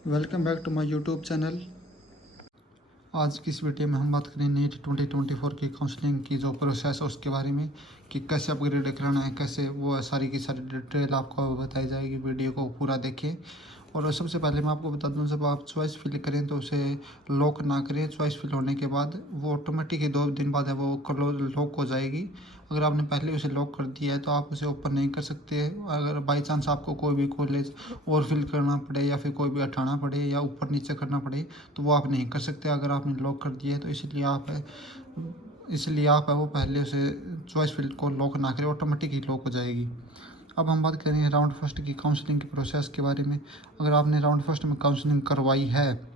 Welcome back to my YouTube channel. आज की इस वीडियो में हम बात करें नीट 2024 की काउंसलिंग की जो प्रोसेस है उसके बारे में कि कैसे अपग्रेड कराना है, कैसे वो है, सारी की सारी डिटेल आपको बताई जाएगी। वीडियो को पूरा देखें। और सबसे पहले मैं आपको बता दूं, जब आप चॉइस फिल करें तो उसे लॉक ना करें। चॉइस फिल होने के बाद वो ऑटोमेटिक ही 2 दिन बाद है वो लॉक हो जाएगी। अगर आपने पहले उसे लॉक कर दिया है तो आप उसे ओपन नहीं कर सकते। अगर बाई चांस आपको कोई भी कॉलेज और फिल करना पड़े या फिर कोई भी हटाना पड़े या ऊपर नीचे करना पड़े तो वो आप नहीं कर सकते अगर आपने लॉक कर दिया है। तो इसलिए आप है वो पहले उसे चॉइस फिल को लॉक ना करें, ऑटोमेटिक ही लॉक हो जाएगी। अब हम बात करें राउंड फर्स्ट की काउंसलिंग की प्रोसेस के बारे में। अगर आपने राउंड फर्स्ट में काउंसलिंग करवाई है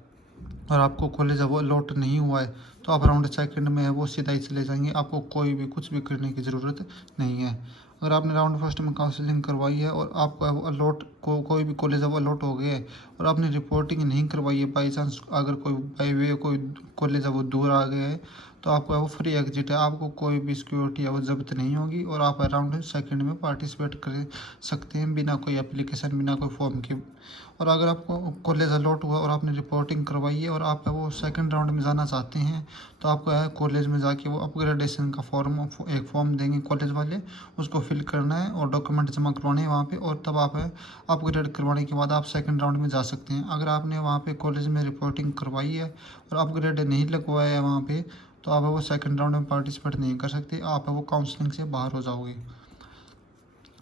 और आपको कॉलेज वो अलॉट नहीं हुआ है तो आप राउंड सेकंड में है वो सीधा ही चले जाएंगे। आपको कोई भी कुछ भी करने की ज़रूरत नहीं है। अगर आपने राउंड फर्स्ट में काउंसलिंग करवाई है और आपको वो अलॉट कोई भी कॉलेज है वो अलॉट हो गया है और आपने रिपोर्टिंग नहीं करवाई है, बाई चांस अगर कोई बाई वे कोई कॉलेज है वो दूर आ गया है तो आपको वो फ्री एग्जिट है। आपको कोई भी सिक्योरिटी है वो जब्त नहीं होगी और आप राउंड सेकंड में पार्टिसिपेट कर सकते हैं बिना कोई एप्लीकेशन, बिना कोई फॉर्म के। और अगर आपको कॉलेज अलॉट हुआ और आपने रिपोर्टिंग करवाई है और आप वो सेकंड राउंड में जाना चाहते हैं तो आपको है कॉलेज में जाके वो अपग्रेडेशन का एक फॉर्म देंगे कॉलेज वाले, उसको फिल करना है और डॉक्यूमेंट जमा करवाने हैं वहाँ पे। और तब आप है अपग्रेड करवाने के बाद आप सेकंड राउंड में जा सकते हैं। अगर आपने वहाँ पे कॉलेज में रिपोर्टिंग करवाई है और अपग्रेड नहीं लगवाया है वहाँ पे तो आप वो सेकंड राउंड में पार्टिसिपेट नहीं कर सकते, आप वो काउंसलिंग से बाहर हो जाओगे।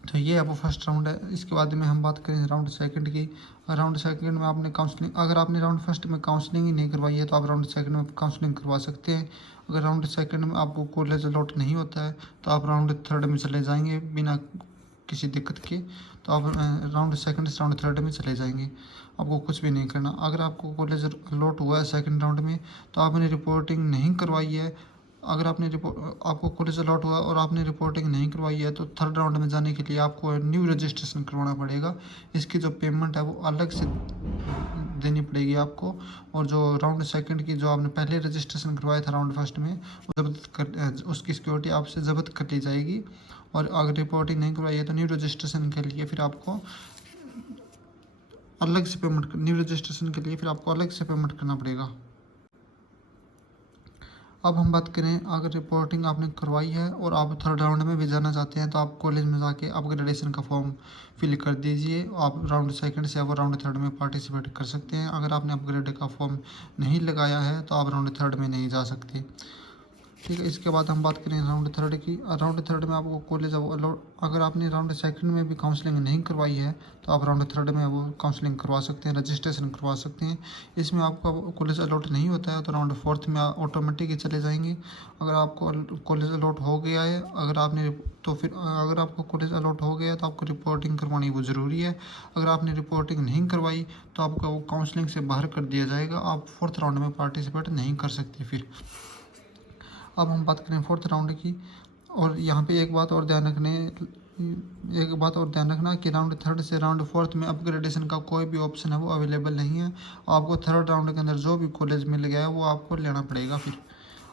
तो ये अब फर्स्ट राउंड है। इसके बाद में हम बात करें राउंड सेकंड की। राउंड सेकंड में आपने काउंसलिंग, अगर आपने राउंड फर्स्ट में काउंसलिंग ही नहीं करवाई है तो आप राउंड सेकंड में काउंसलिंग करवा सकते हैं। अगर राउंड सेकंड में आपको कॉलेज अलॉट नहीं होता है तो आप राउंड थर्ड में चले जाएंगे बिना किसी दिक्कत के। तो आप राउंड सेकंड से राउंड थर्ड में चले जाएंगे, आपको कुछ भी नहीं करना। अगर आपको कॉलेज अलॉट हुआ है सेकंड राउंड में तो आपने रिपोर्टिंग नहीं करवाई है, अगर आपको कॉलेज अलॉट हुआ और आपने रिपोर्टिंग नहीं करवाई है तो थर्ड राउंड में जाने के लिए आपको न्यू रजिस्ट्रेशन करवाना पड़ेगा। इसकी जो पेमेंट है वो अलग से देनी पड़ेगी आपको। और जो राउंड सेकंड की जो आपने पहले रजिस्ट्रेशन करवाया था राउंड फर्स्ट में वो उसकी सिक्योरिटी आपसे जब्त कर ली जाएगी। और अगर रिपोर्टिंग नहीं करवाई है तो न्यू रजिस्ट्रेशन के लिए फिर आपको अलग से पेमेंट, न्यू रजिस्ट्रेशन के लिए फिर आपको अलग से पेमेंट करना पड़ेगा। अब हम बात करें, अगर रिपोर्टिंग आपने करवाई है और आप थर्ड राउंड में भी जाना चाहते हैं तो आप कॉलेज में जाके अपग्रेडेशन का फॉर्म फिल कर दीजिए। आप राउंड सेकंड से आप राउंड थर्ड में पार्टिसिपेट कर सकते हैं। अगर आपने अपग्रेड का फॉर्म नहीं लगाया है तो आप राउंड थर्ड में नहीं जा सकते। ठीक है, इसके बाद हम बात करें राउंड थर्ड की। राउंड थर्ड में आपको कॉलेज अलॉट, अगर आपने राउंड सेकंड में भी काउंसलिंग नहीं करवाई है तो आप राउंड थर्ड में वो काउंसलिंग करवा सकते हैं, रजिस्ट्रेशन करवा सकते हैं। इसमें आपका कॉलेज अलॉट नहीं होता है तो राउंड फोर्थ में ऑटोमेटिक ही चले जाएंगे। अगर आपको कॉलेज अलॉट हो गया है, अगर आपको कॉलेज अलॉट हो गया है तो आपको रिपोर्टिंग करवानी वो ज़रूरी है। अगर आपने रिपोर्टिंग नहीं करवाई तो आपका वो काउंसलिंग से बाहर कर दिया जाएगा, आप फोर्थ राउंड में पार्टिसिपेट नहीं कर सकते फिर। अब हम बात करें फोर्थ राउंड की। और यहाँ पे एक बात और ध्यान रखना कि राउंड थर्ड से राउंड फोर्थ में अपग्रेडेशन का कोई भी ऑप्शन है वो अवेलेबल नहीं है। आपको थर्ड राउंड के अंदर जो भी कॉलेज मिल गया है वो आपको लेना पड़ेगा फिर।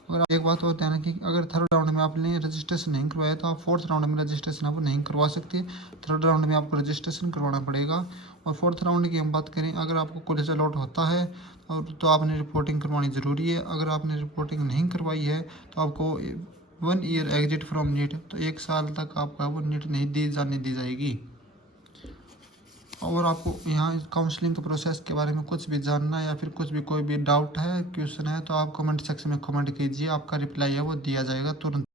अगर एक बात और ध्यान रखें, अगर थर्ड राउंड में आपने रजिस्ट्रेशन नहीं करवाया तो आप फोर्थ राउंड में रजिस्ट्रेशन आप नहीं करवा सकते। थर्ड राउंड में आपको रजिस्ट्रेशन करवाना पड़ेगा। और फोर्थ राउंड की हम बात करें, अगर आपको कॉलेज अलॉट होता है और तो आपने रिपोर्टिंग करवानी ज़रूरी है। अगर आपने रिपोर्टिंग नहीं करवाई है तो आपको 1 ईयर एग्जिट फ्रॉम नीट, तो 1 साल तक आपका वो नीट नहीं दी जाएगी। और आपको यहाँ काउंसलिंग के प्रोसेस के बारे में कुछ भी जानना है या फिर कुछ भी कोई भी डाउट है, क्वेश्चन है तो आप कमेंट सेक्शन में कमेंट कीजिए, आपका रिप्लाई है वो दिया जाएगा तुरंत।